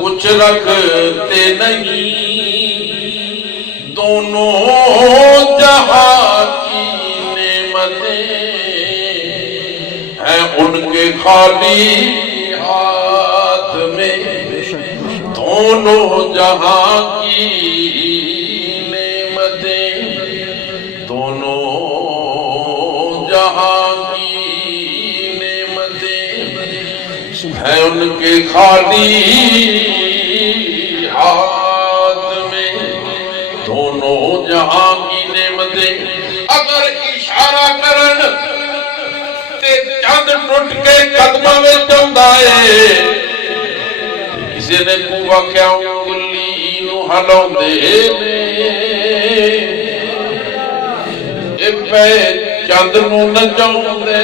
کچھ رکھتے نہیں دونوں جہاں کی نعمتیں ہیں ان کے خالی ہاتھ میں دونوں جہاں کی نعمتیں دونوں جہاں کی نعمتیں ہیں ان کے خالی ہاتھ میں دونوں جہاں کی نعمتیں اگر اشارہ کرن تے چند ٹوٹ کے قدمہ میں چندائے کسی نے کوہ کیا انگلی نو ہلوں دے اے پہ چند نو نچوں دے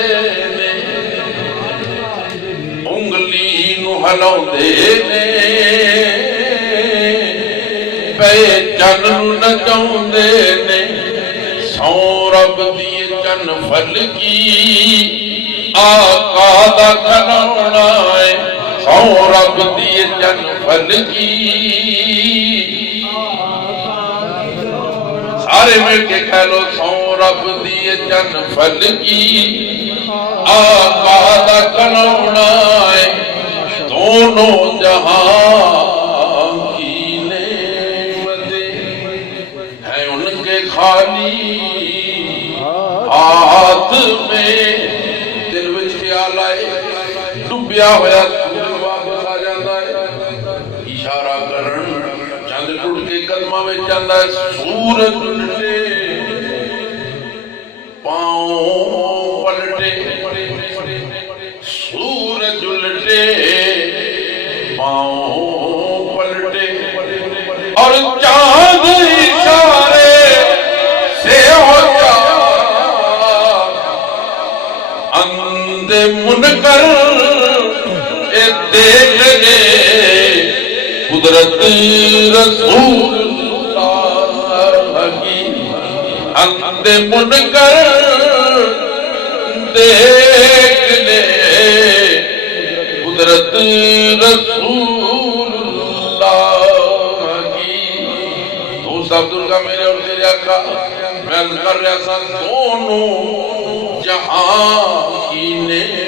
انگلی نو ہلوں دے پہ چند نو نچوں دے سو رب دیے چن پھل کی آقا دا کھلونا ہے سو رب دیے چن پھل کی سارے مل کے کہہ لو سو رب دیے چن پھل کی آقا دا کھلونا ہے دونوں جہاں کی نعمتیں ہیں ان کے خالی ہاتھ میں دل وچ خیال آئے ڈوبیا ہویا سورج واپس آ جاتا ہے اشارہ کرن چند ٹوٹ کے قدمہ میں جاتا ہے سورج الٹے پاؤں پلٹے سورج الٹے پاؤں پلٹے اور چاند اشارے سے ہو جا اندھے منکر اے دیکھ لے قدرت رسول اللہ کی اندھے منکر دیکھ لے قدرت رسول اللہ کی دوست عبداللہ میرے اور تیرے آقا میں کر رہا سا دونوں جہاں کی نے